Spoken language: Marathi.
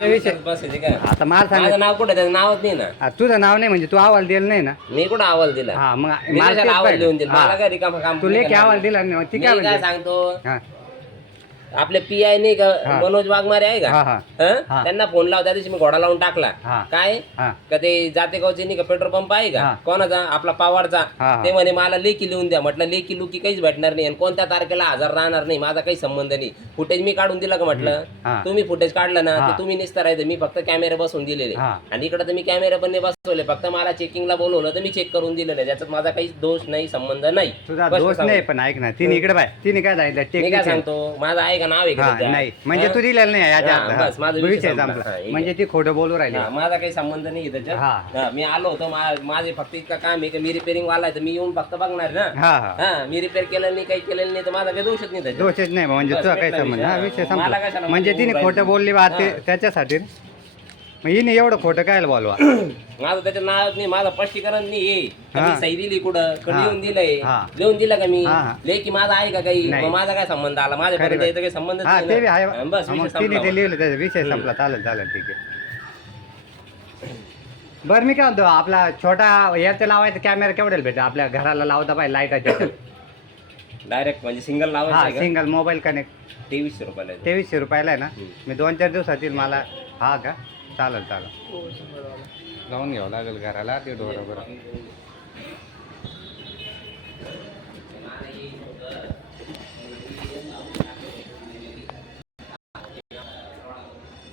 आता मला सांग नाव कुठे त्याचं नावच नाही ना. तुझं नाव नाही म्हणजे तू अहवाल दिला नाही ना. मी कुठं अहवाल दिला? हा मग मी मला कशाला तेच अहवाल लिहून पाहिजे. दिला? मला. काय रिकामं काम तू लेखी. अहवाल दिला नाही मग ती मी काय सांगतो? हा. आपले पी आय नाही. का मनोज वाघमारे आहे का हा हं? हा. त्यांना फोन लावता दिवशी मी घोडा लावून टाकला हा काय हा का ते जाते गावचे नाही का पेट्रोल पंप आहे का हा. कोणाचा आपला पवारचा हा. ते म्हणे मला लेखी लिहून द्या म्हटलं लेखी लुकी काहीच भेटणार नाही आणि कोणत्या तारखेला हजर राहणार नाही माझा काही संबंध नाही फुटेज मी काढून दिलं का म्हटलं हा. तुम्ही फुटेज काढलं ना हा. ते तुम्ही निसतारायचं मी फक्त कॅमेरे बसवून दिलेले हा. आणि इकडे तर मी कॅमेरे पण नाही बसवले फक्त मला चेकिंगला बोलवलं तर मी चेक करून दिलेलं त्याच्यात माझा काही दोष नाही संबंध नाही तुझा स्पष्ट दोष सांगतो. नाही पण ऐक ना तिने इकडे बाय तिने काय जायचं मी काय टेक्निक सांगतो माझं आहे का नाव आहे का हा त्याच्यात? नाही म्हणजे? तू दिलेलं नाही याच्या हा. बस, माझा. विषय विषय संपला. संपला हा, एक म्हणजे ती खोटं बोलू राहिली हा, माझा काही संबंध नाही त्याच्यात हा. हा, मी आलो होतो मा- माझे फक्त इतकं काम आहे की मी रिपेअरिंग वाला आहे तर मी येऊन फक्त बघणार ना हा हा हा मी रिपेअर केलं नाही काही केलेलं नाही तर माझा काही दोषच नाही त्याच्यात दोषच नाही म्हणजे बस, तुझा काही भेटला संबंध विषय. हा विषय मला संपला कशाला म्हणजे बोलू तिने राहिली? खोटं बोलली बा ते. त्याच्यासाठी मग हिने एवढं खोटं काय बोलवा? माझं त्याच्यात नाव नाही माझं स्पष्टीकरण नाही का हा. मी सही दिली कुठं? कधी हा. येऊन दिलंय? हा. लिहून दिलं का मी? हा, हा. लेखी माझा आहे का काही? नाही. मग माझा काय संबंध आला? माझ्यापर्यंत खरी याचा काही संबंध हा ते बी आहे. बस हा, विषय संपला. लिहिलं त्याचा विषय संपला. चालेल चालेल ठीक आहे. बरं मी काय म्हणतो आपला छोटा याचं लावायचं कॅमेरा केवढ्याला भेटतो आपल्या घराला लावता पाहिजे लाईटाच्या डायरेक्ट म्हणजे सिंगल हा लावायचं सिंगल मोबाईल कनेक्ट तेवीसशे रुपयाला आहे. तेवीसशे रुपयाला आहे ना? हम्म. मी दोन चार दिवसात येईल मला. हा का? चालेल चालेल. लावून घ्यावं लागेल घराला ते बरोबर